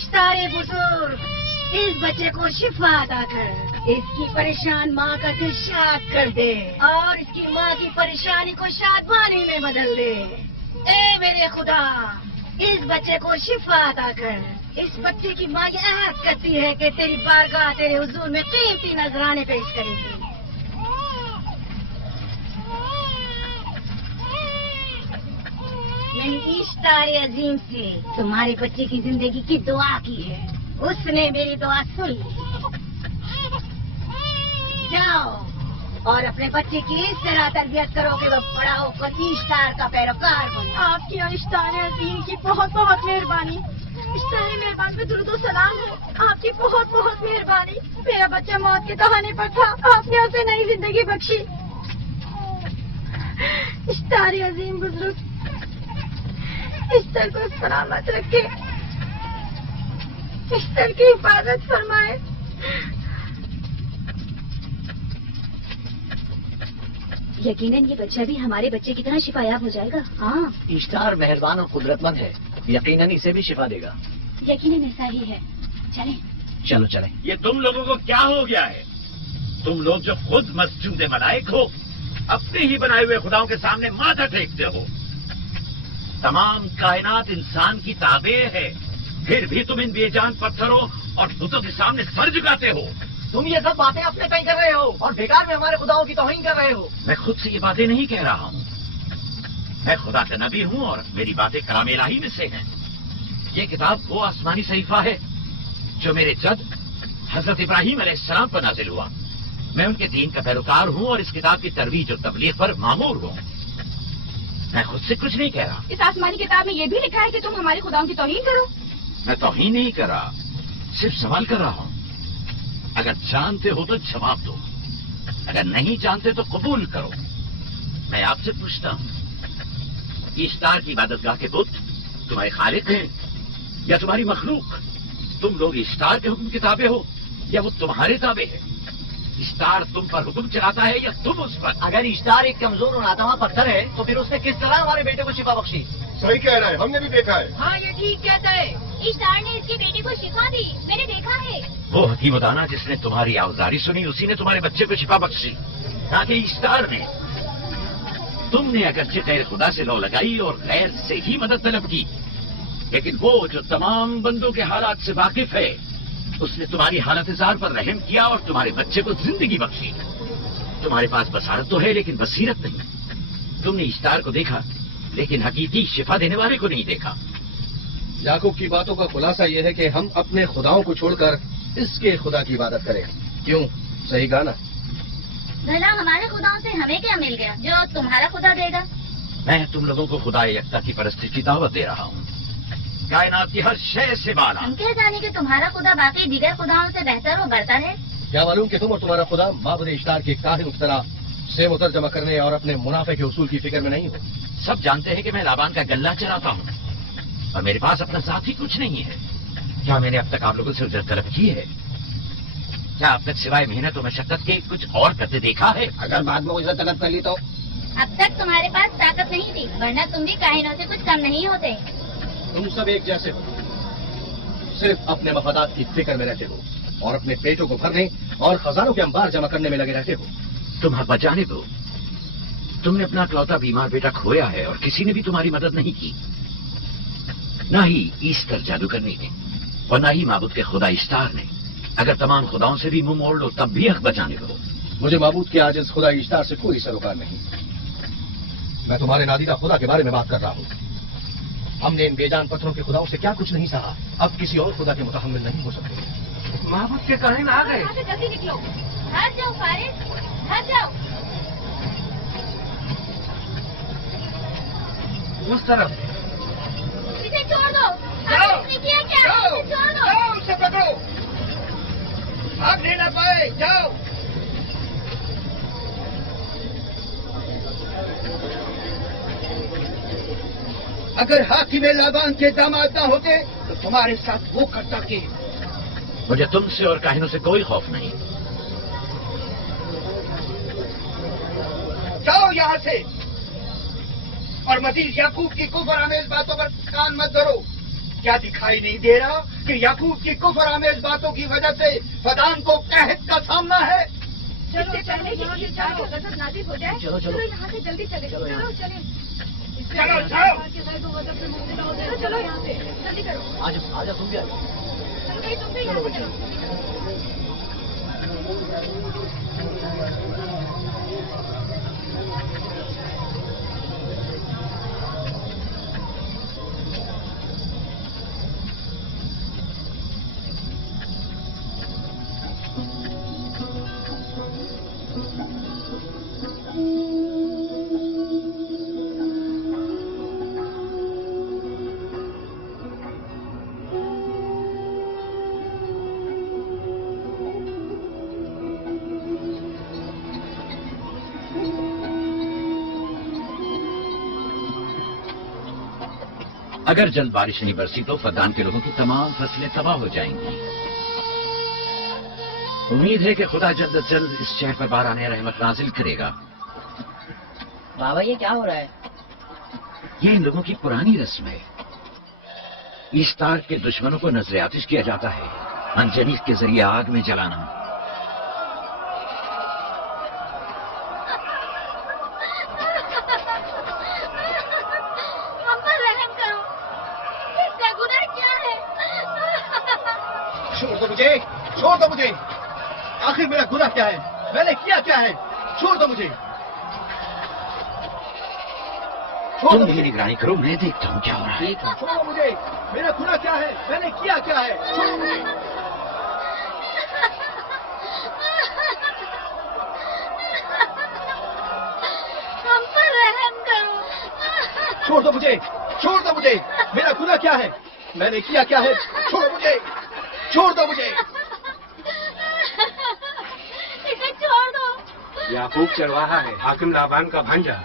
اشتارے بزرگ، اس بچے کو شفا عطا کر، اس کی پریشان ماں کا دل شاد کر دے اور اس کی ماں کی پریشانی کو شادمانی میں بدل دے۔ اے میرے خدا، اس بچے کو شفا عطا کر۔ اس بچے کی ماں یہ عہد کرتی ہے کہ تیری بارگاہ تیرے حضور میں قیمتی نذرانے پیش کرے گی۔ میں نے اشتار عظیم سے تمہارے بچے کی زندگی کی دعا کی ہے، اس نے میری دعا سن لی۔ جاؤ اور اپنے بچے کی اس طرح تربیت کرو کہ وہ بڑا ہو کر اشتار کا پیروکار بنے۔ آپ کی اور اشتار عظیم کی بہت بہت مہربانی۔ اشتار مہربان پہ درود و سلام ہے، آپ کی بہت بہت مہربانی۔ میرا بچہ موت کے دہانے پر تھا، آپ نے اسے نئی زندگی بخشی۔ اشتار عظیم بزرگ اشتر کو سلامت رکھے، اشتر کی حفاظت فرمائے۔ یقیناً یہ بچہ بھی ہمارے بچے کی طرح شفایاب ہو جائے گا۔ ہاں اشتار مہربان اور قدرت مند ہے، یقیناً اسے بھی شفا دے گا۔ یقیناً ایسا ہی ہے۔ چلیں چلو چلیں۔ یہ تم لوگوں کو کیا ہو گیا ہے؟ تم لوگ جو خود مسجود ملائک ہو، اپنے ہی بنائے ہوئے خداؤں کے سامنے ماتھا ٹیکتے ہو۔ تمام کائنات انسان کی تابع ہے، پھر بھی تم ان بے جان پتھروں اور بتوں کے سامنے سر جھکاتے ہو۔ تم یہ سب باتیں اپنے تئیں کر رہے ہو اور بیکار میں ہمارے خداؤں کی توہین کر رہے ہو۔ میں خود سے یہ باتیں نہیں کہہ رہا ہوں، میں خدا کا نبی ہوں اور میری باتیں کلام الہی میں سے ہیں۔ یہ کتاب وہ آسمانی صحیفہ ہے جو میرے جد حضرت ابراہیم علیہ السلام پر نازل ہوا۔ میں ان کے دین کا پیروکار ہوں اور اس کتاب کی ترویج اور تبلیغ پر مامور ہوں۔ میں خود سے کچھ نہیں کہہ رہا۔ اس آسمانی کتاب میں یہ بھی لکھا ہے کہ تم ہمارے خداؤں کی توہین کرو۔ میں توہین نہیں کر رہا، صرف سوال کر رہا ہوں۔ اگر جانتے ہو تو جواب دو، اگر نہیں جانتے تو قبول کرو۔ میں آپ سے پوچھتا ہوں، اشتار کی عبادت گاہ کے بت تمہارے خالق ہیں یا تمہاری مخلوق؟ تم لوگ اشتار کے حکم کے تابع ہو یا وہ تمہارے تابع ہے؟ اشتار تم پر حکم چلاتا ہے یا تم اس پر؟ اگر اشتار ایک کمزور اور ناتواں پتھر ہے تو پھر اس نے کس طرح ہمارے بیٹے کو شفا بخشی؟ صحیح کہہ رہا ہے، ہم نے بھی دیکھا ہے۔ ہاں یہ ٹھیک کہتا ہے، اشتار نے اس کے بیٹے کو شفا دی، میں نے دیکھا ہے۔ وہ حکیم دانا جس نے تمہاری آوازاری سنی، اسی نے تمہارے بچے کو شفا بخشی۔ تاکہ اشتار نے، تم نے اگرچہ غیر خدا سے لو لگائی اور غیر سے ہی مدد طلب کی، لیکن وہ جو تمام بندوں کے حالات سے واقف ہے، اس نے تمہاری حالت زار پر رحم کیا اور تمہارے بچے کو زندگی بخشی۔ تمہارے پاس بصارت تو ہے لیکن بصیرت نہیں۔ تم نے اشتار کو دیکھا لیکن حقیقی شفا دینے والے کو نہیں دیکھا۔ یعقوب کی باتوں کا خلاصہ یہ ہے کہ ہم اپنے خداؤں کو چھوڑ کر اس کے خدا کی عبادت کریں۔ کیوں؟ صحیح کہا نا؟ بھلا ہمارے خداؤں سے ہمیں کیا مل گیا جو تمہارا خدا دے گا؟ میں تم لوگوں کو خدا یکتا کی پرستی کی دعوت دے رہا ہوں، کائنات کی ہر شے سے بالا۔ ہم کہہ جانے کہ تمہارا خدا باقی دیگر خداؤں سے بہتر و برتر ہے۔ کیا معلوم کہ تم اور تمہارا خدا معبود اشتار کے کاہن کی طرح سے متر جمع کرنے اور اپنے منافع کے اصول کی فکر میں نہیں ہو؟ سب جانتے ہیں کہ میں لابان کا گلہ چلاتا ہوں اور میرے پاس اپنا ذاتی کچھ نہیں ہے۔ کیا میں نے اب تک آپ لوگوں سے اجرت طلب کی ہے؟ کیا اب تک سوائے محنت و مشقت کے کچھ اور کرتے دیکھا ہے؟ اگر بعد میں اجرت طلب کر لی تو؟ اب تک تمہارے پاس طاقت نہیں تھی، ورنہ تم بھی کاہنوں سے کچھ کم نہیں ہوتے۔ تم سب ایک جیسے ہو، صرف اپنے مفادات کی فکر میں رہتے ہو اور اپنے پیٹوں کو بھرنے اور خزانوں کے انبار جمع کرنے میں لگے رہتے ہو۔ تم حق بچانے دو۔ تم نے اپنا اکلوتا بیمار بیٹا کھویا ہے اور کسی نے بھی تمہاری مدد نہیں کی، نہ ہی ایسٹر جادوگرنی نے اور نہ ہی معبود کے خدا اشتار نے۔ اگر تمام خداؤں سے بھی منہ موڑ لو تب بھی حق بچانے دو۔ مجھے معبود کے عاجز خدا اشتار سے کوئی سروکار نہیں۔ میں تمہارے نادیدہ خدا کے بارے میں بات کر رہا ہوں۔ ہم نے ان بے جان پتھروں کے خداؤں سے کیا کچھ نہیں سہا، اب کسی اور خدا کے متحمل نہیں ہو سکتے۔ معبود کے کاہن آ گئے۔ یہاں سے جلدی نکلو۔ ہٹ جاؤ فارس، ہٹ جاؤ۔ اس طرف اسے چھوڑ دو۔ جاؤ، آپ نے کیا کیا؟ جاؤ، اسے چھوڑ دو۔ جاؤ، اسے پکڑو، بھاگنے نہ پائے، جاؤ۔ اگر ہاتھی میں لابان کے داماد نہ ہوتے تو تمہارے ساتھ وہ کرتا کہ مجھے تم سے اور کاہنوں سے کوئی خوف نہیں۔ جاؤ یہاں سے، اور مزید یعقوب کی کفر آمیز باتوں پر کان مت دھرو۔ کیا دکھائی نہیں دے رہا کہ یعقوب کی کفر آمیز باتوں کی وجہ سے فدان کو قحط کا سامنا ہے؟ چلو پہلے یہاں سے جاؤ غضب نازل ہو جائے. چلو، چلو. یہاں سے جلدی چلے. چلو چلے. چلو، جاؤ. چلو یہاں سے جلدی کرو. آجا تم بھی آ چلو بھائی تم بھی یہاں سے چلو. اگر جلد بارش نہیں برسی تو فدان کے لوگوں کی تمام فصلیں تباہ ہو جائیں گی. امید ہے کہ خدا جلد از جلد اس شہر پر باران رحمت نازل کرے گا. بابا یہ کیا ہو رہا ہے؟ یہ ان لوگوں کی پرانی رسم ہے. ایسٹار کے دشمنوں کو نظر آتش کیا جاتا ہے، منجنیق کے ذریعے آگ میں جلانا. ہم پر رحم کرو. اس کا گناہ کیا ہے؟ چھوڑ دو مجھے، چھوڑ دو مجھے. آخر میرا گناہ کیا ہے؟ میں نے کیا کیا ہے؟ چھوڑ دو مجھے. چھوڑ تم دو میری مجھے. نگرانی کرو، میں دیکھتا ہوں کیا ہو رہا ہے. چھوڑو مجھے. میرا گناہ کیا ہے؟ میں نے کیا کیا ہے؟ چھوڑو مجھے. ہم پر رحم کرو. چھوڑ دو مجھے، چھوڑ دو مجھے. میرا گناہ کیا ہے؟ میں نے کیا کیا ہے؟ چھوڑو مجھے، چھوڑ دو مجھے. اسے چھوڑ دو. یعقوب چرواہا ہے، حاکم لابان کا بھانجا.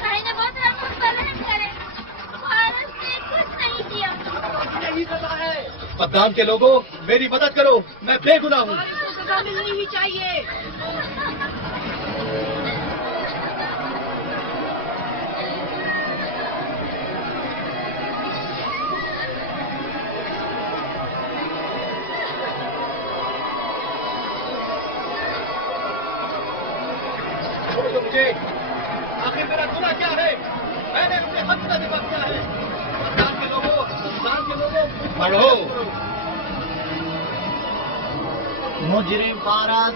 بھائی نے بہت رحم پر رحم کرے اور اس نے کچھ نہیں کیا. یہی سزا ہے. فدان کے لوگوں میری مدد کرو، میں بے گناہ ہوں. سزا ملنی ہی چاہیے. چھوڑ دو مجھے. آخر میرا گناہ کیا ہے؟ میں نے اپنے حق کا دفاع کیا ہے. فدان کے لوگوں، فدان کے لوگوں پڑھو. مجرم فارس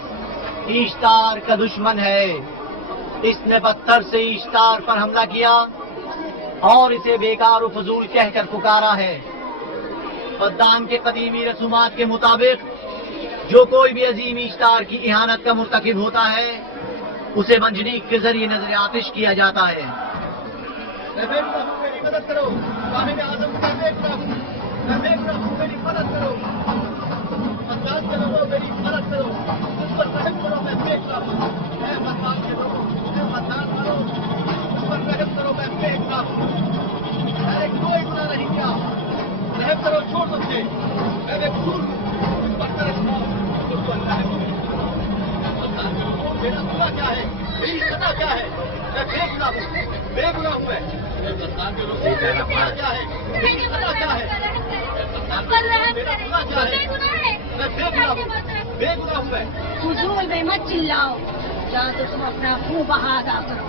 ایشتار کا دشمن ہے. اس نے پتھر سے ایشتار پر حملہ کیا اور اسے بیکار و فضول کہہ کر پکارا ہے. فدان کے قدیمی رسومات کے مطابق جو کوئی بھی عظیم ایشتار کی اہانت کا مرتکب ہوتا ہے اسے منجنیق کے ذریعے نظر آتش کیا جاتا ہے. میں بے گناہ ہوں، میری مدد کرو. صاحب اعظم میں بے گناہ ہوں، میں بے گناہ ہوں، میری مدد کرو. فدان کے لوگوں میری مدد کرو. مجھ پر رحم کرو، میں بے گناہ ہوں. اے فدان کے لوگوں مجھے فدان کرو. مجھ پر رحم کرو، میں بے گناہ ہوں. میں نے کوئی گناہ نہیں کیا. رحم کرو، چھوڑ دو مجھے. میں بے قصور ہوں، مجھ پر رحم کرو. مجھ پر رحم کرو. فدان کے لوگوں میرا گناہ کیا ہے؟ میری سزا کیا ہے؟ میں بے گناہ ہوں، بے گناہ ہوں میں. فدان کے لوگوں میرا گناہ کیا ہے؟ میری سزا کیا ہے؟ ہم پر رحم کرے. بے گناہ ہے. میں بے گناہ ہوں، بے گناہ ہوں میں. فضول میں مت چلاؤ، یا تو تم اپنا خون بہا ادا کرو.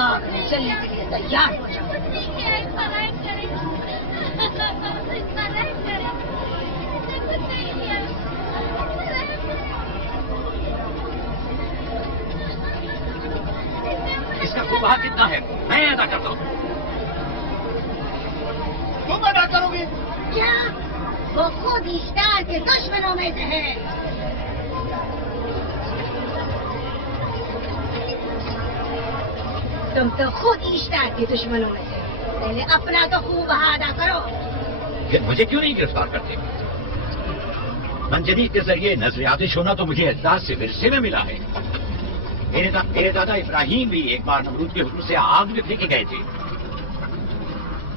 آگ میں چلنے کے لیے تیار ہو جاؤ. کچھ نہیں کیا. اس پر رحم کرے. اس پر رحم کرے. اس نے کچھ نہیں کیا. اس پر رحم کرے. اس کا خون بہا کتنا ہے میں ادا کرتا ہوں. تم ادا کرو گی؟ کیا وہ خود ایسٹار کے دشمنوں میں سے ہے؟ تم تو خود ایسٹار کے دشمنوں میں سے. پہلے اپنا تو خون بہا ادا کرو. پھر مجھے کیوں نہیں گرفتار کرتے؟ منجنیق کے ذریعے نظر آتش ہونا تو مجھے اجداد سے ورثے میں ملا ہے. میرے دادا ابراہیم بھی ایک بار نمرود کے حکم سے آگ میں پھینکے گئے تھے.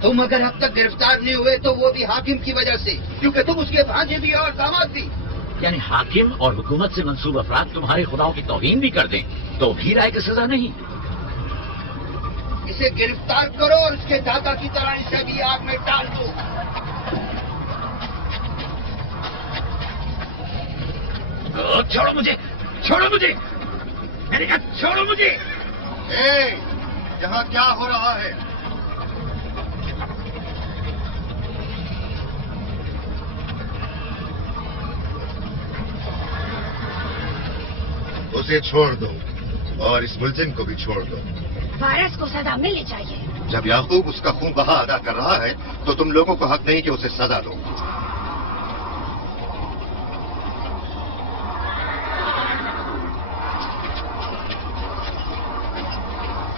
تم اگر اب تک گرفتار نہیں ہوئے تو وہ بھی حاکم کی وجہ سے، کیونکہ تم اس کے بھانجے بھی اور داماد بھی. یعنی حاکم اور حکومت سے منسوب افراد تمہارے خداؤں کی توہین بھی کر دیں تو بھی رائے کی سزا نہیں. اسے گرفتار کرو اور اس کے دادا کی طرح اسے بھی آگ میں ڈال دو. छोड़ो मुझे, छोड़ो मुझे, मैंने कहा छोड़ो मुझे। यहाँ क्या हो रहा है? उसे छोड़ दो और इस मुलजिम को भी छोड़ दो। फारस को सजा मिलनी चाहिए। जब याकूब उसका खून बहा अदा कर रहा है तो तुम लोगों को हक नहीं कि उसे सजा दो।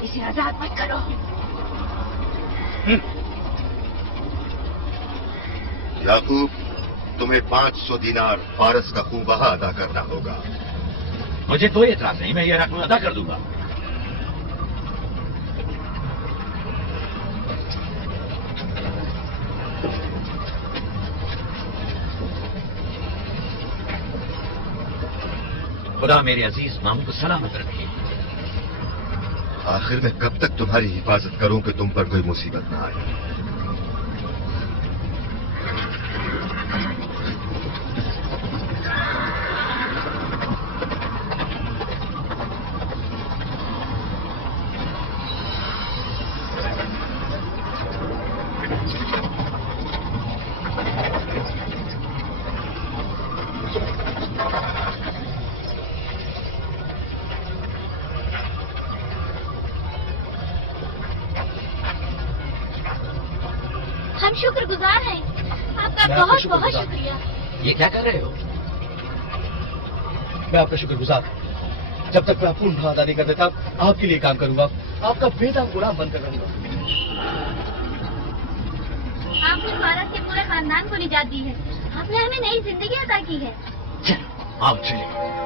इसे आजाद मत करो। याकूब, तुम्हें 500 दीनार फारस का खून बहा अदा करना होगा। मुझे कोई एतराज नहीं, मैं ये रकम अदा कर दूंगा। खुदा मेरे अजीज मामू को सलामत रखे। आखिर में कब तक तुम्हारी हिफाजत करूं कि तुम पर कोई मुसीबत ना आए? हम शुक्रगुजार हैं, आपका मैं बहुत आपका बहुत शुक्रगुजार। शुक्रिया। ये क्या कर रहे हो? मैं आपका शुक्रगुजार हूं। जब तक मैं पूर्ण भाव अदा नहीं कर देता आपके लिए काम करूंगा, आपका बेटा गुलाम बनकर रहूंगा। आपने भारत के पूरे खानदान को निजात दी है। आपने हमें नई जिंदगी अदा की है। चलो आओ चले।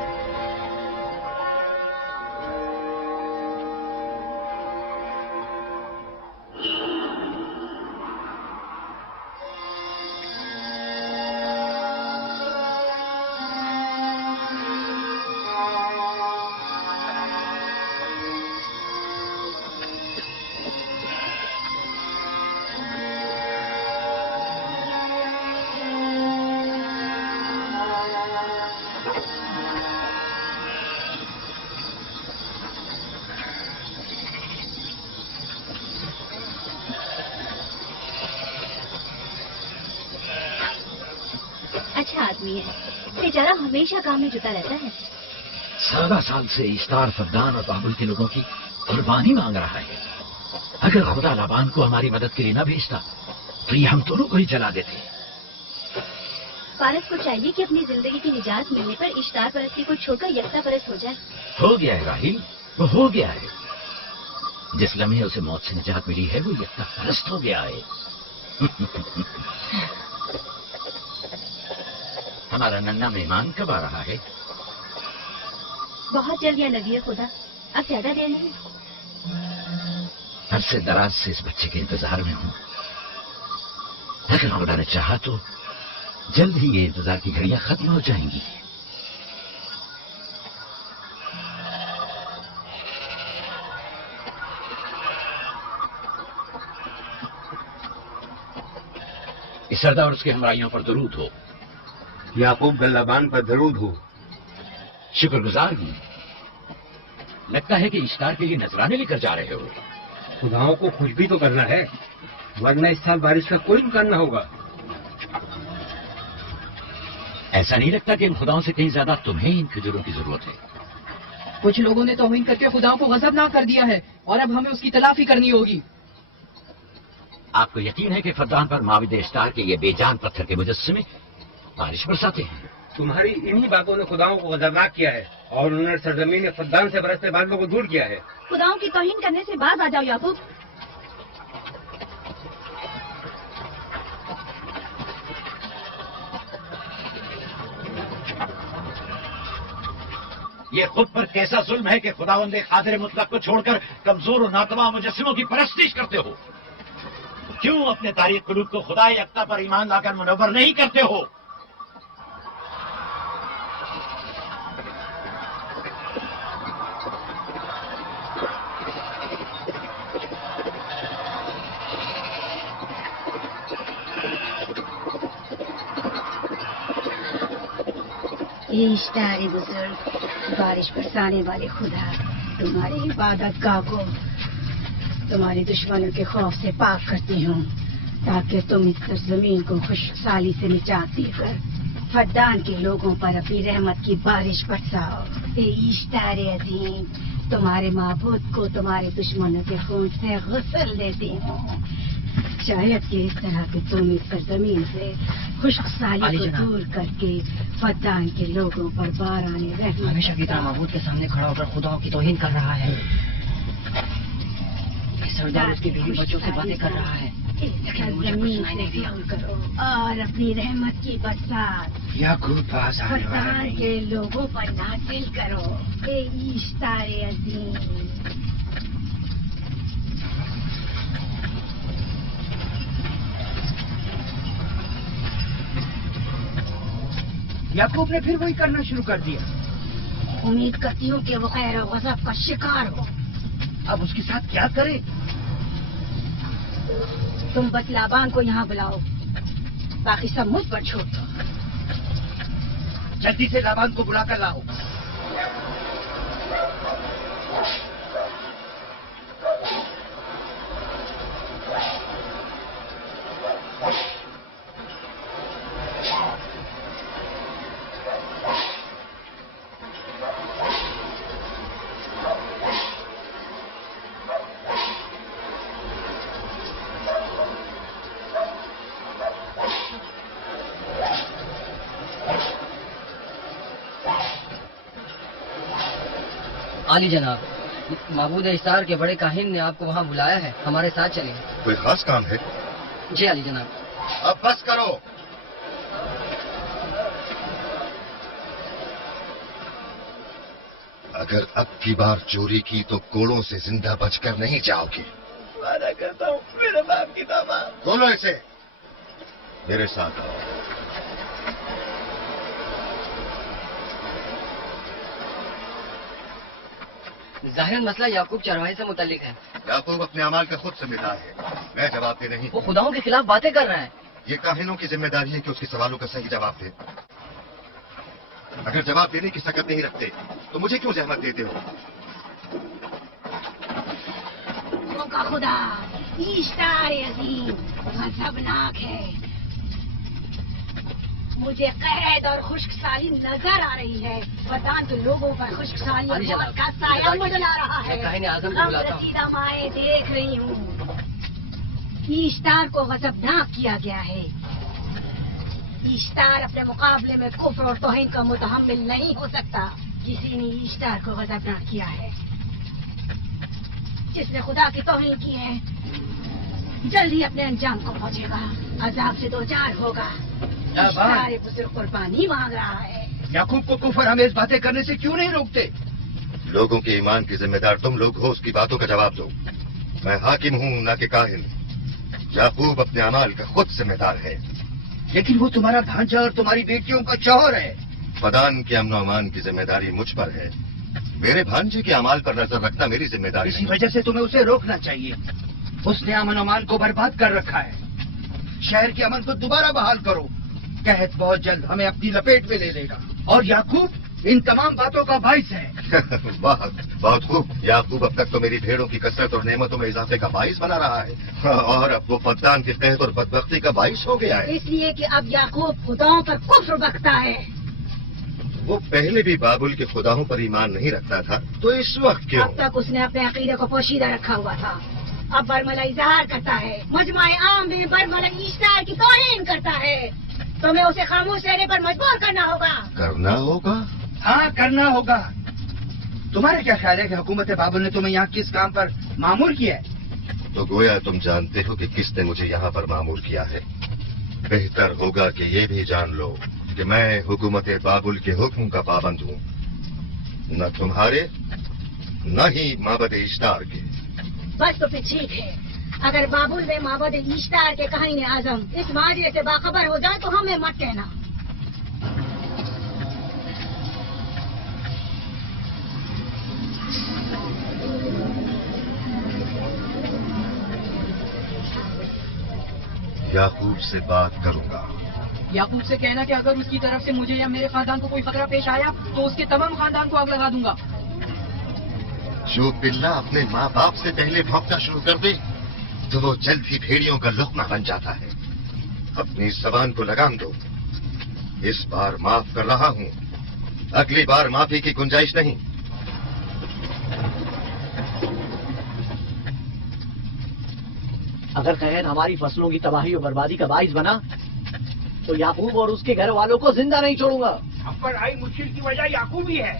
अच्छा आदमी है, बेचारा हमेशा काम में जुटा रहता है। 14 साल से इश्तार, फद्दान और बाबुल के लोगों की कुर्बानी मांग रहा है। अगर खुदा लाबान को हमारी मदद के लिए न भेजता तो ये हम दोनों को ही जला देते। फारस को चाहिए कि अपनी जिंदगी की निजात मिलने पर इश्तार परस्ती को छोड़कर यकता परस्त हो जाए। हो गया है राहिल, वो हो गया है। जिस लम्हे उसे मौत से निजात मिली है वो यकता परस्त हो गया है। हमारा नन्ना मेहमान कब आ रहा है? बहुत जल्द या नबी खुदा, अब ज्यादा देर नहीं। अरसे दराज से इस बच्चे के इंतजार में हूँ। अगर खुदा ने चाहा तो जल्द ही ये इंतजार की घड़ियां खत्म हो जाएंगी। इस सरदार और उसके हमराइयों पर दरूद हो। याकूब गल्लाबान पर दरूद हो। शुक्रगुजार हूँ। लगता है कि इश्तार के लिए नजराने लेकर जा रहे हो। खुदाओं को खुश भी तो करना है, वरना इस साल बारिश का कोई इम्कान न होगा। ऐसा नहीं लगता कि इन खुदाओं से कहीं ज्यादा तुम्हें इन खजूरों की जरूरत है? कुछ लोगों ने तौहीन करके खुदाओं को गजबनाक कर दिया है और अब हमें उसकी तलाफी करनी होगी। आपको यकीन है कि फद्दान पर माविद इश्तार के ये बेजान पत्थर के मुजस्समे बारिश बरसाते हैं? तुम्हारी इन्हीं बातों ने खुदाओं को गजबनाक किया है और उन्होंने सरजमीन फद्दान से बरसते बादलों को दूर किया है। खुदाओं की तौहीन करने से बाज आ जाओ याकूब। ये खुद पर कैसा जुल्म है कि खुदावंद कादिर मुतलक को छोड़कर कमजोर और नातवा मुजस्सिमों की परस्तिश करते हो। क्यों अपने तारीख कुलूब को खुदा यकता पर ईमान लाकर मुनव्वर नहीं करते हो? ये इश्तार बुजुर्ग, बारिश बरसाने वाले खुदा, तुम्हारी इबादत गाह को तुम्हारे दुश्मनों के खौफ से पाक करती हूँ, ताकि तुम इस सरजमीन को खुशहाली से निजात देकर फद्दान के लोगों पर अपनी रहमत की बारिश बरसाओ। ये इश्तार अजीम, तुम्हारे माबूद को तुम्हारे दुश्मनों के खून से गुस्ल देती हूँ, शायद कि इस तरह के तुम इस सरजमीन से खुशहाली को दूर करके फद्दान के लोगों पर बाराने रहमत हमेशा की तरह महबूद के सामने खड़ा होकर खुदा की तौहीन कर रहा है। सरदार उसकी बीवी बच्चों से बातें कर रहा है। जमीन से दूर करो और अपनी रहमत की बरसात याकूब पास आने वाला फद्दान नहीं। के लोगों पर नाजिल करो। ए इश्तार अजीम, याकूब ने फिर वही करना शुरू कर दिया। उम्मीद करती हूँ कि वो खैर और गज़ब का शिकार हो। अब उसके साथ क्या करें? तुम बस लाबान को यहाँ बुलाओ, बाकी सब मुझ पर छोड़ दो। जल्दी से लाबान को बुला कर लाओ। आली जनाब, महबूद इश्तार के बड़े काहिन ने आपको वहाँ बुलाया है, हमारे साथ चलिए। कोई खास काम है? जी आली जनाब। अब बस करो। अगर अब की बार चोरी की तो कोड़ों से जिंदा बचकर नहीं जाओगे। वादा करता हूँ मेरे बाप की दामाद। बोलो इसे, मेरे साथ आओ। जाहिरन मसला याकूब चरवाहे से मुतालिक है। याकूब अपने अमाल का खुद जिम्मेदार है, मैं जवाब दे नहीं। वो खुदाओं के खिलाफ बातें कर रहा है। ये काहिनों की जिम्मेदारी है कि उसके सवालों का सही जवाब दे। अगर जवाब देने की सकत नहीं रखते तो मुझे क्यों जहमत देते हो? का खुदा इश्तार अजीम गज़बनाक है। मुझे कैद और खुशकसाली नजर आ रही है। फद्दान के लोगों पर खुशकसाली और मौत का साया मंडरा रहा है। हम रसीदा माए देख रही हूँ। इश्तार को गज़बनाक किया गया है। इश्तार अपने मुकाबले में कुफ्र और तौहीन का मुतहम्मिल नहीं हो सकता। किसी ने इश्तार को गज़बनाक किया है। जिसने खुदा की तौहीन की है जल्दी अपने अंजाम को पहुंचेगा, अजाब से दो चार होगा। इश्तार बुजुर्ग कुर्बानी मांग रहा है। याकूब को कुफर हमें बातें करने से क्यों नहीं रोकते? लोगों के ईमान की जिम्मेदार तुम लोग हो, उसकी बातों का जवाब दो। मैं हाकिम हूँ न कि काहिन। याकूब अपने अमाल का खुद जिम्मेदार है। लेकिन वो तुम्हारा भांजा और तुम्हारी बेटियों का शौहर है। फदान के अमन अमान की जिम्मेदारी मुझ पर है। मेरे भांजे के अमाल पर नजर रखना मेरी जिम्मेदारी इसी नहीं। वजह से तुम्हें उसे रोकना चाहिए। उसने अमन अमान को बर्बाद कर रखा है। शहर के अमन को दोबारा बहाल करो। कहत बहुत जल्द हमें अपनी लपेट में ले लेगा। और याकूब इन तमाम बातों का बाइस है। बहुत खूब। याकूब अब तक तो मेरी भेड़ों की कसरत और नेमतों में इजाफे का बाइस बना रहा है, और अब वो फद्दान की कहत और बदबख्ती का बाइस हो गया है। इसलिए कि अब याकूब खुदाओं पर कुफ्र बकता है। वो पहले भी बाबुल के खुदाओं पर ईमान नहीं रखता था, तो इस वक्त क्यों? अब तक उसने अपने अकीदे को पोशीदा रखा हुआ था। अब बरमला इजहार करता है, मजमाए आम में बरमला इश्तार की तौहीन करता है। तुम्हें उसे खामोश रहने पर मजबूर करना होगा। करना होगा? हाँ, करना होगा। तुम्हारा क्या ख्याल है कि हुकूमत बाबुल ने तुम्हें यहाँ किस काम पर मामूर किया है? तो गोया तुम जानते हो कि किसने मुझे यहाँ पर मामूर किया है। बेहतर होगा कि ये भी जान लो कि मैं हुकूमत बाबुल के हुक्म का पाबंद हूँ, न तुम्हारे न ही माबद इश्तार के। बस तो फिर ठीक है। अगर बाबुल में माबद इश्तार के काहिन आजम इस माजरे से बाखबर हो जाए तो हमें मत कहना। याकूब से बात करूंगा, याकूब से कहना कि अगर उसकी तरफ से मुझे या मेरे खानदान को कोई खतरा पेश आया तो उसके तमाम खानदान को आग लगा दूंगा। जो बिल्ला अपने माँ बाप से पहले भौंकना शुरू कर दे तो वो जल्द ही भेड़ियों का लुकमा बन जाता है। अपनी जबान को लगाम दो। इस बार माफ कर रहा हूँ, अगली बार माफी की गुंजाइश नहीं। अगर खैर हमारी फसलों की तबाही और बर्बादी का बाइस बना तो याकूब और उसके घर वालों को जिंदा नहीं छोड़ूंगा। अब पर आई मुश्किल की वजह याकूब ही है।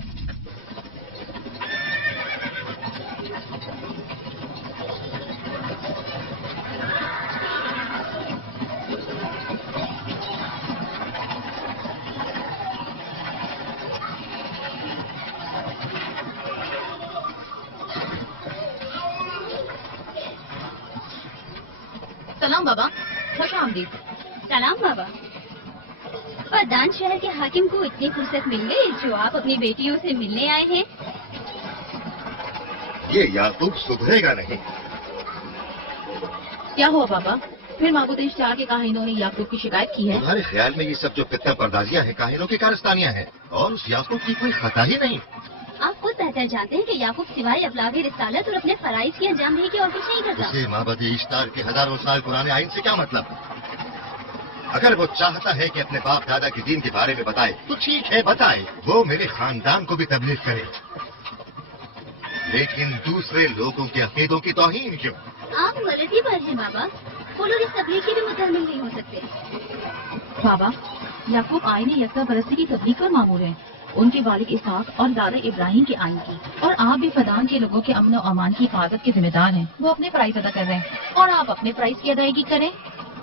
सलाम बाबा, खुश आमदीद। सलाम बाबा। फरदान शहर के हाकिम को इतनी फुर्सत मिल गई जो आप अपनी बेटियों से मिलने आए हैं। ये याकूब सुधरेगा नहीं। क्या हुआ बाबा? फिर महबूद इश्तियार के काहिनों ने याकूब की शिकायत की है? तुम्हारे ख्याल में ये सब जो फितना पर्दाजियां हैं काहिनों की कारस्तानियां हैं और उस याकूब की कोई खता ही नहीं। आप खुद बेहतर जानते हैं कि याकूब सिवाय अबलागे रिसालत और अपने फराइज के अंजाम नहीं की और कुछ नहीं करता। उसे माबद इश्तार के हजारों साल पुराने आइन से क्या मतलब? अगर वो चाहता है कि अपने बाप दादा के दीन के बारे में बताए तो ठीक है, बताए। वो मेरे खानदान को भी तबलीग करे, लेकिन दूसरे लोगों के अकीदों की तौहीन क्यों? आप गलती पर हैं बाबा। वो लोग इस तबलीग के भी मुतहम्मिल नहीं हो सकते। बाबा, याकूब आईने यकता परस्ती की तबलीग पर मामूर है, उनके वालिद इसहाक और दादा इब्राहिम के आइन की। और आप भी फदान के लोगों के अमन और अमान की हिफाजत के जिम्मेदार हैं। वो अपने फराइज अदा कर रहे हैं और आप अपने फराइज की अदायगी करें।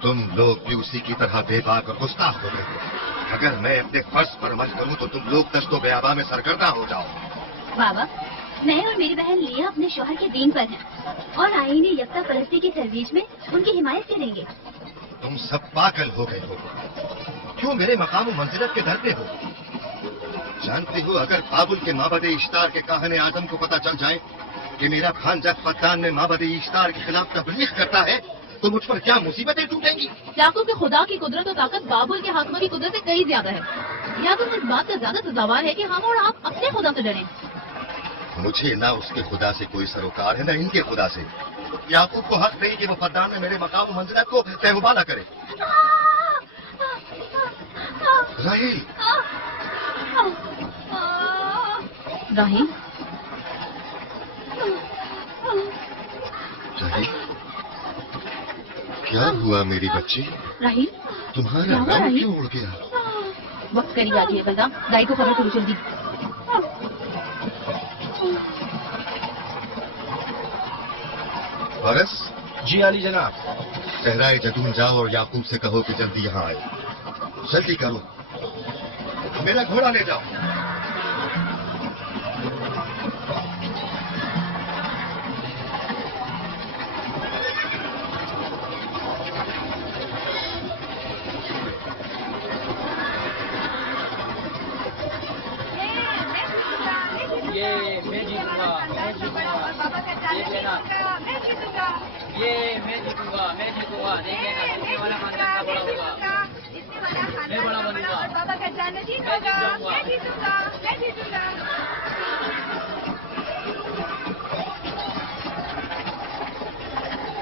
तुम लोग भी उसी की तरह बेबाक और गुस्ताख हो गए हो। अगर मैं अपने फर्ज पर अमल करूं तो तुम लोग दश्तो बेआबा में सरगर्दा हो जाओ। बाबा, मैं और मेरी बहन लिया अपने शौहर के दीन पर हैं और आईने यकता परस्ती की तजवीज में उनकी हिमायत करेंगे। तुम सब पागल हो गए हो। क्यों मेरे मकाम मंजिलत के डरते हो? जानते हो, अगर बाबुल के माबदे इश्तार के काहने आजम को पता चल जाए कि मेरा भांजा फद्दान में माबदे इश्तार के खिलाफ तबलीग करता है तो मुझ पर क्या मुसीबतें टूटेंगी? याकूब के खुदा की कुदरत और ताकत बाबुल के हाकिमों की कुदरत से कहीं ज्यादा है। याकूब इस बात का ज्यादा सजावार है कि हम और आप अपने खुदा से डरें। मुझे ना उसके खुदा से कोई सरोकार है न इनके खुदा से। याकूब को हक नहीं कि वो फद्दान में मेरे मकाम मंजिलत को तहबाला करे। राहील, राहील, राहील, क्या हुआ मेरी बच्ची? राहील, तुम्हारा क्या हुआ, रंग राहील? क्यों उड़ गया? वक्त करीब आ गई है बल्दा, दाई को खबर करो जल्दी। बरस, जी अली जनाब। सहराए जदून जाओ और याकूब से कहो कि जल्दी यहाँ आए। जल्दी करो, मेरा घोड़ा ले जाओ। ये मैं जीतूंगा, मैं जीतूंगा, ये लेना, ये मैं जीतूंगा, मैं जीतूंगा, देख लेना, जीतने वाला खानदान का बड़ा होगा, मैं बड़ा बनूंगा, मैं जीत जाऊंगा।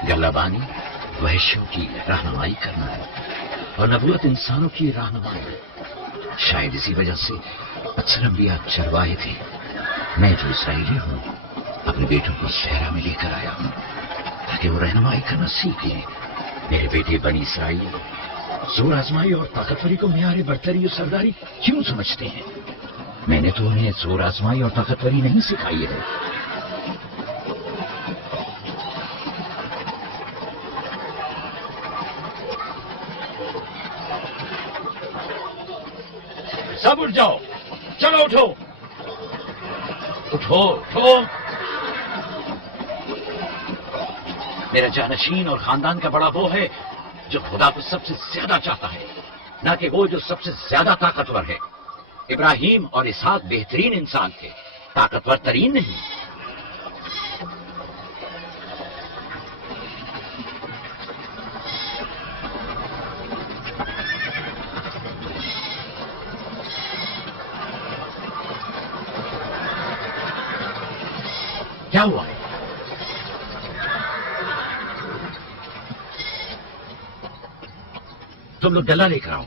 गल्लाबानी वहशियों की रहनुमाई करना है और नबूवत इंसानों की रहनुमाई है। शायद इसी वजह से अक्सर अंबिया चरवाहे थे। मैं जो इसराइली हूँ अपने बेटों को सहरा में लेकर आया हूँ ताकि वो रहनुमाई करना सीख लें। मेरे बेटे बनी इसराइल जोर आजमाई और ताकतवरी को म्यारे बरतरी और सरदारी क्यों समझते हैं? मैंने तो उन्हें जोर आजमाई और ताकतवरी नहीं सिखाई है। सब उठ जाओ, चलो उठो, उठो उठो। मेरा जानशीन और खानदान का बड़ा वो है जो खुदा को सबसे ज्यादा चाहता है, न कि वो जो सबसे ज्यादा ताकतवर है। इब्राहिम और इसहाक बेहतरीन इंसान थे, ताकतवर तरीन नहीं। क्या हुआ है? तुम लोग गला लेकर आओ।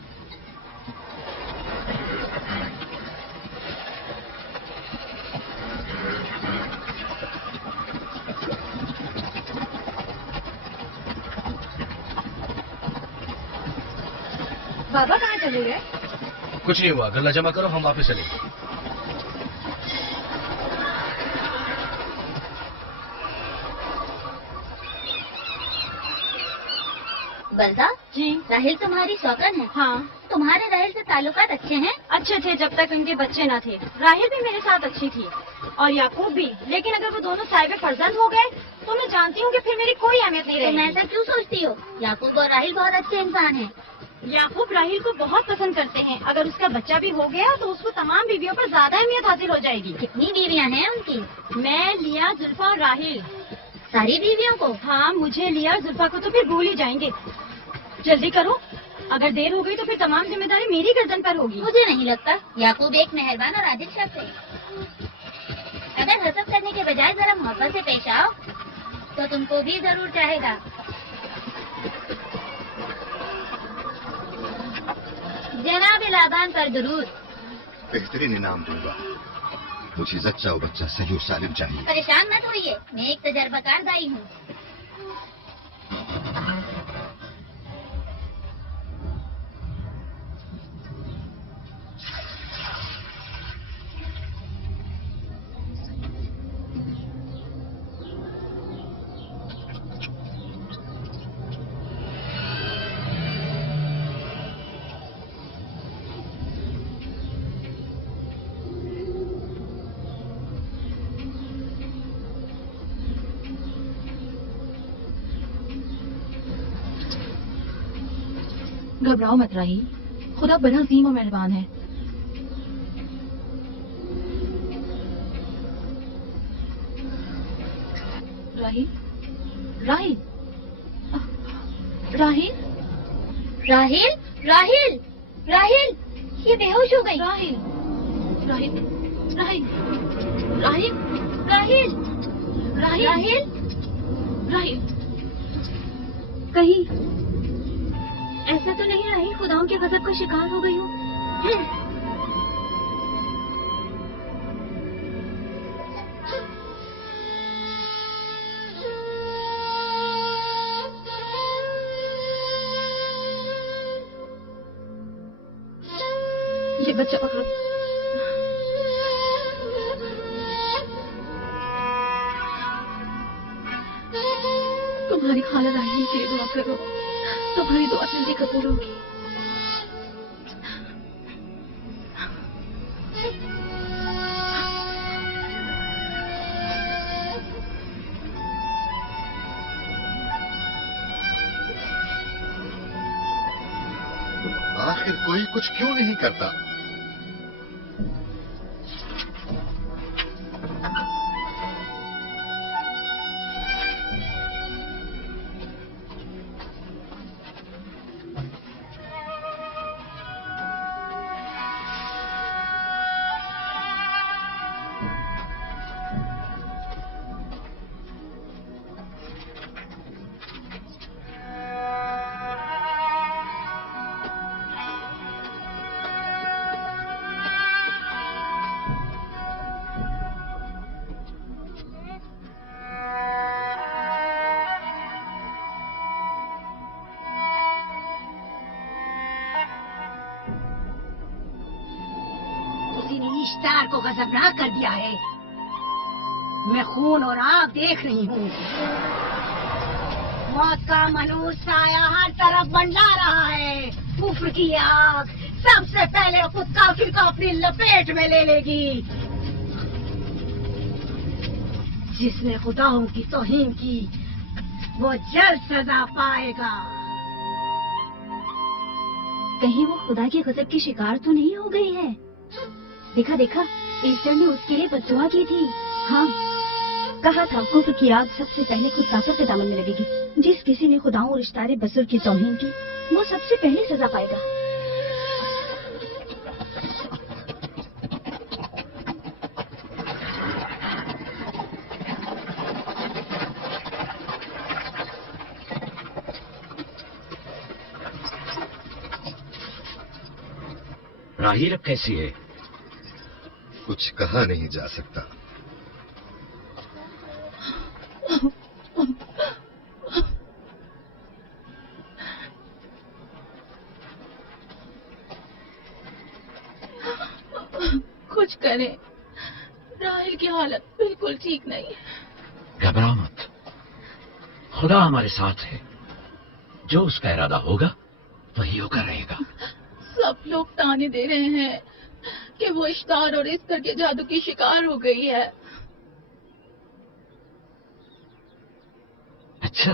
बाबा कहाँ चले गए? कुछ नहीं हुआ, गल्ला जमा करो, हम वापस चलेंगे। बलदा जी राहिल तुम्हारी सौतन है। हाँ तुम्हारे राहिल से ताल्लुकात अच्छे हैं? अच्छे थे जब तक उनके बच्चे न थे। राहिल भी मेरे साथ अच्छी थी और याकूब भी, लेकिन अगर वो दोनों साहिब फर्जंद हो गए तो मैं जानती हूँ कि फिर मेरी कोई अहमियत नहीं तुम रहेगी। ऐसा क्यों सोचती हो? याकूब और राहिल बहुत अच्छे इंसान हैं। याकूब राहिल को बहुत पसंद करते हैं। अगर उसका बच्चा भी हो गया तो उसको तमाम बीवियों पर ज्यादा अहमियत हासिल हो जाएगी। कितनी बीवियां हैं उनकी? मैं, लिया, जुल्फा और राहिल। सारी बीवियों को? हाँ, मुझे, लिया और जुल्फा को तो फिर भूल ही जाएंगे। जल्दी करो, अगर देर हो गई तो फिर तमाम जिम्मेदारी मेरी गर्दन पर होगी। मुझे नहीं लगता। याकूब एक मेहरबान और आदिल शख्स है। अगर हसद करने के बजाय जरा मोहब्बत से पेश आओ तो तुमको भी जरूर चाहेगा। जनाब लाबान पर दुरूद। बेहतरीन इनाम दूंगा। मुझे जच्चा और बच्चा सही और सालिम चाहिए। परेशान मत होइए, मैं एक तजर्बाकार दाई हूँ। घबराओ मत राहिल, खुदा बड़ा अजीम और मेहरबान है। राहिल, राहिल, राहिल, राहिल राहिल राहिल, ये बेहोश हो गई। राहिल, राहिल, राहिल, राहिल, राहिल राहिल, राहिल, राहिल, कहीं ऐसा तो नहीं राहिल खुदाओं के गजब का शिकार हो गई हो? ये बच्चा पकड़ो। तुम्हारी खाला राहिल के लिए दुआ करो, तुम्हारी दुआ जल्दी कबूल होगी। आखिर कोई कुछ क्यों नहीं करता? किसी ने इश्तार को गजबनाक कर दिया है। मैं खून और आग देख रही हूँ। मौत का मनूस साया हर तरफ मंडरा रहा है। कुफ्र की आग सबसे पहले खुद काफिर को अपनी लपेट में ले लेगी। जिसने खुदाओं की तौहीन की वो जल्द सजा पाएगा। कहीं वो खुदा के गजब की शिकार तो नहीं हो गई है? देखा देखा, ईस्टर ने उसके लिए बद्दुआ की थी। हाँ, कहा था कुफ्र की आग सबसे पहले खुद काफिर के दामन में लगेगी। जिस किसी ने खुदाओं और इश्तारे बसर की तौहीन की वो सबसे पहले सजा पाएगा। राहील अब कैसी है? कुछ कहा नहीं जा सकता। कुछ करें, राहिल की हालत बिल्कुल ठीक नहीं है। घबराओ मत, खुदा हमारे साथ है। जो उसका इरादा होगा वही होकर रहेगा। सब लोग ताने दे रहे हैं कि वो इश्तार और इश्तर के जादू की शिकार हो गई है। अच्छा,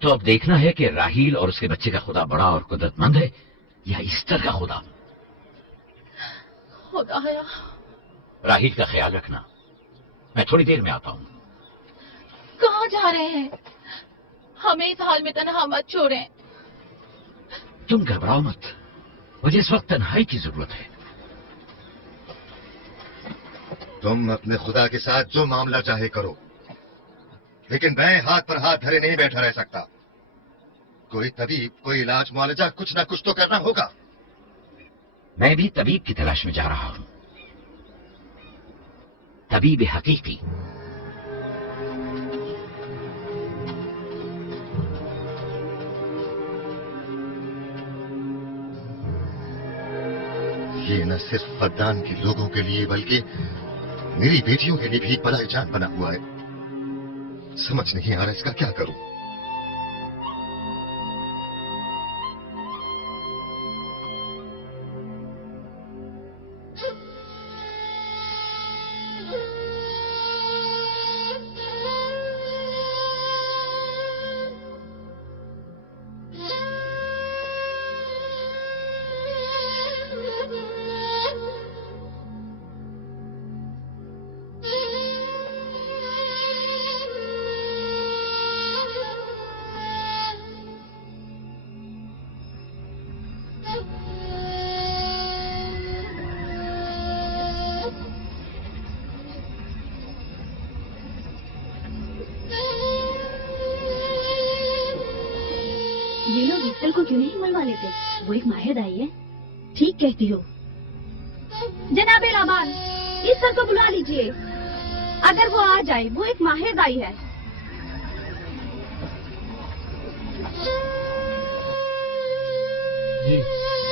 तो अब देखना है कि राहील और उसके बच्चे का खुदा बड़ा और कुदरतमंद है या ईस्टर का खुदा। खुदाया, राहील का ख्याल रखना, मैं थोड़ी देर में आता हूँ। कहाँ जा रहे हैं? हमें इस हाल में तन्हा मत छोड़ें। तुम घबराओ मत, मुझे इस वक्त तन्हाई की जरूरत है। तुम अपने खुदा के साथ जो मामला चाहे करो, लेकिन मैं हाथ पर हाथ धरे नहीं बैठा रह सकता। कोई तबीब, कोई इलाज मुआवजा, कुछ ना कुछ तो करना होगा। मैं भी तबीब की तलाश में जा रहा हूं, तबीब हकीकी। ये न सिर्फ फद्दान के लोगों के लिए बल्कि मेरी बेटियों के लिए भी एक बड़ा इजाद बना हुआ है। समझ नहीं आ रहा इसका क्या करूं। ये लोग ईस्टर को क्यों नहीं मनवा लेते? वो एक माहिर दाई है। ठीक कहती हो। जनाबे लाबान, ईस्टर को बुला लीजिए। अगर वो आ जाए, वो एक माहिर दाई है।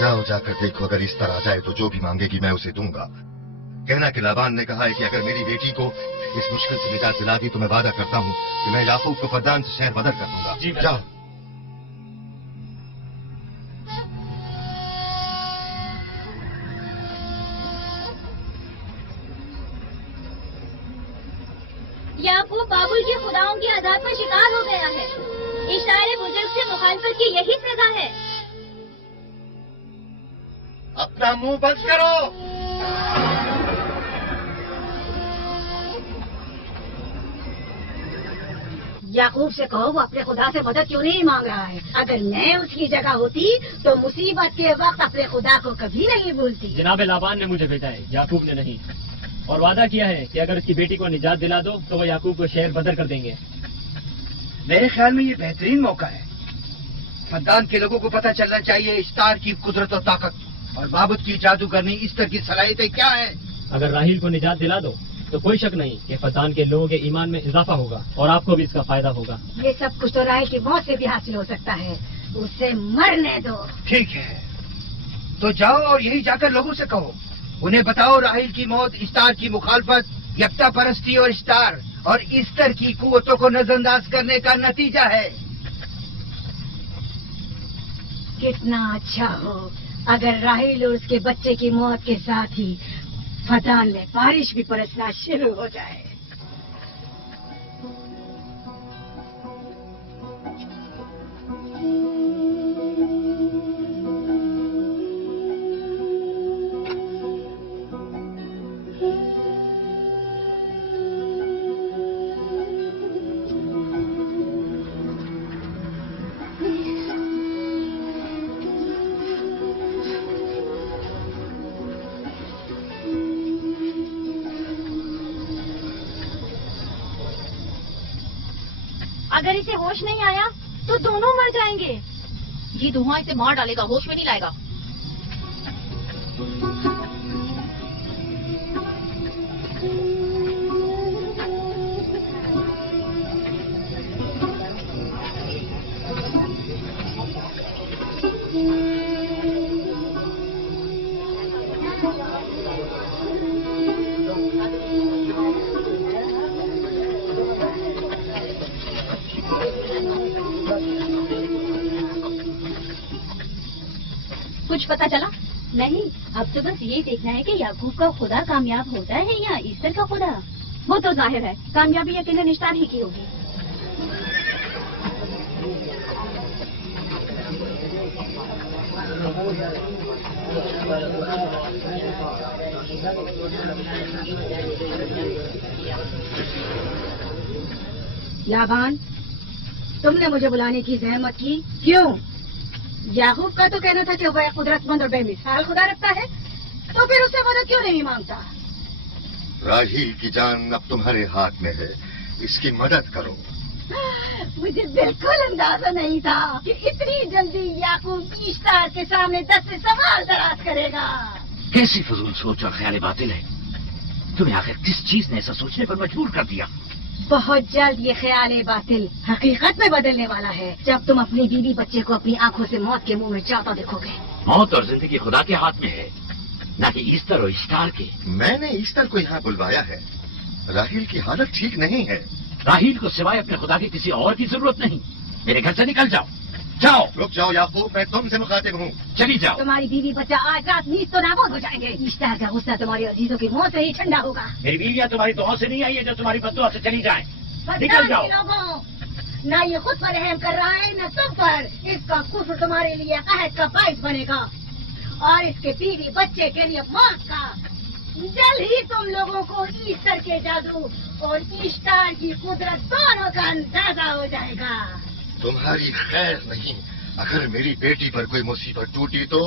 जाओ जाकर देखो, अगर इस तरह आ जाए तो जो भी मांगेगी मैं उसे दूंगा। कहना कि लाबान ने कहा है कि अगर मेरी बेटी को इस मुश्किल से निजात दिला दी तो मैं वादा करता हूँ कि मैं याकूब को फद्दान से शहर बदर कर दूंगा। जाओ। याकूब बाबुल के खुदाओं की अदात पर शिकार हो गया है। इशारे बुजुर्ग से मुखालफत की यही सजा है। अपना मुंह बंद करो। याकूब से कहो वो अपने खुदा से मदद क्यों नहीं मांग रहा है। अगर मैं उसकी जगह होती तो मुसीबत के वक्त अपने खुदा को कभी नहीं भूलती। जनाब लाबान ने मुझे भेजा है, याकूब ने नहीं, और वादा किया है कि अगर उसकी बेटी को निजात दिला दो तो वो याकूब को शहर बदर कर देंगे। मेरे ख्याल में ये बेहतरीन मौका है। फद्दान के लोगों को पता चलना चाहिए इस्तार की कुदरत और ताकत और बाबत की जादूगरनी इस्तर की सलाहियतें क्या है। अगर राहील को निजात दिला दो तो कोई शक नहीं कि फद्दान के लोगों के ईमान में इजाफा होगा और आपको भी इसका फायदा होगा। ये सब कुछ तो राय की मौत से भी हासिल हो सकता है। उसे मरने दो। ठीक है, तो जाओ और यही जाकर लोगों से कहो, उन्हें बताओ राहील की मौत इस्तार की मुखालफत, यकता परस्ती और इस्तार और इस्तर की कुव्वतों को नजरअंदाज करने का नतीजा है। कितना अच्छा हो अगर राहील और उसके बच्चे की मौत के साथ ही फद्दान में बारिश भी बरसना शुरू हो जाए। अगर इसे होश नहीं आया तो दोनों मर जाएंगे। ये धुआं इसे मार डालेगा, होश में नहीं लाएगा। कुछ पता चला? नहीं, अब तो बस ये देखना है कि याकूब का खुदा कामयाब होता है या ईस्टर का खुदा। वो तो जाहिर है, कामयाबी यकीनन ईस्टर ही की होगी। याबान, तुमने मुझे बुलाने की जहमत की, क्यों? याकूब का तो कहना था कि वह कुदरतमंद और बेमिसाल खुदा रखता है, तो फिर उससे मदद क्यों नहीं मांगता? राहील की जान अब तुम्हारे हाथ में है, इसकी मदद करो। मुझे बिल्कुल अंदाजा नहीं था कि इतनी जल्दी याकूब ईस्टर के सामने 10 से सवाल दराज करेगा। कैसी फजूल सोच और ख्याल बातिल है। तुम्हें आखिर किस चीज ने ऐसा सोचने पर मजबूर कर दिया? बहुत जल्द ये ख्याल बातिल हकीकत में बदलने वाला है, जब तुम अपनी बीवी बच्चे को अपनी आंखों से मौत के मुंह में जाता देखोगे। मौत और जिंदगी खुदा के हाथ में है, न कि ईस्टर और ईस्टर के। मैंने ईस्टर को यहाँ बुलवाया है। राहील की हालत ठीक नहीं है। राहील को सिवाय अपने खुदा के किसी और की जरूरत नहीं। मेरे घर से निकल जाओ। जाओ। रुक जाओ याकूब, मैं तुमसे मुखातिब हूँ। चली जाओ। तुम्हारी बीवी बच्चा आज रात नींद तो नाबूद हो जाएंगे। ईस्टर का गुस्सा तुम्हारी अजीजों की मौत से ही ठंडा होगा। मेरी बीवियाँ तुम्हारी दुआ से नहीं आई है जो तुम्हारी बद्दुआ से चली जाए। निकल जाओ। लोगों, न ये खुद पर रहम कर रहा है न तुम पर। इसका कुफ्र तुम्हारे लिए कहत का बाइस बनेगा और इसके बीवी बच्चे के लिए मौत का। जल्द ही तुम लोगों को ईस्टर के जादू और ईस्टर की कुदरत दोनों का अंदाजा हो जाएगा। तुम्हारी खैर नहीं। अगर मेरी बेटी पर कोई मुसीबत टूटी तो